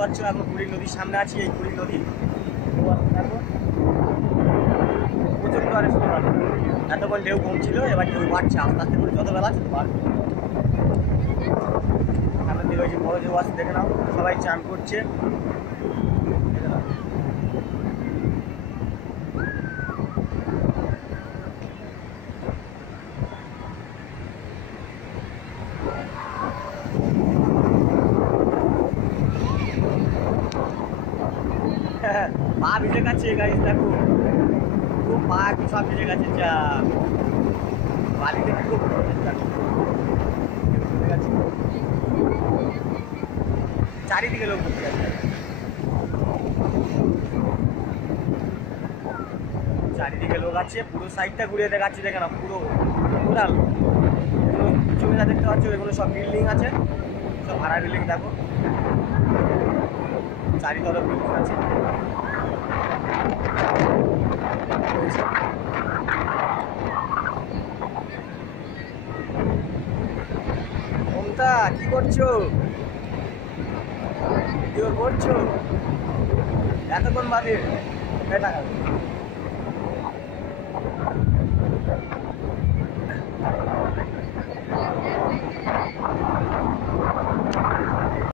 পারছো এখন পুরীর নদীর সামনে আছি। এই পুরীর নদী প্রচণ্ড আরে এতক্ষণ ঢেউ কমছিল, এবার ঢেউ বাড়ছে আস্তে আস্তে করে, যত বেলা তত বাড়বে। সামনের দিকে ওই যে বড় ঢেউ আসছে দেখে নাও, সবাই চান করছে দেখে নাও। পা ভিজে গেছে গাইস, দেখো খুব পা সব ভিজে গেছে। যা বাড়িতে খুব চারিদিকে লোক ঘুরতে যাচ্ছে, চারিদিকে লোক আছে। পুরো সাইডটা ঘুরিয়ে দেখাচ্ছি দেখে না, পুরো টোটাল জমিটা দেখতে পাচ্ছ, এগুলো সব বিল্ডিং আছে, সব ভাড়া বিল্ডিং। দেখো চারিতলা বিল্ডিং আছে। মমতা কি করছো, কি করছো এতক্ষণ বাদে?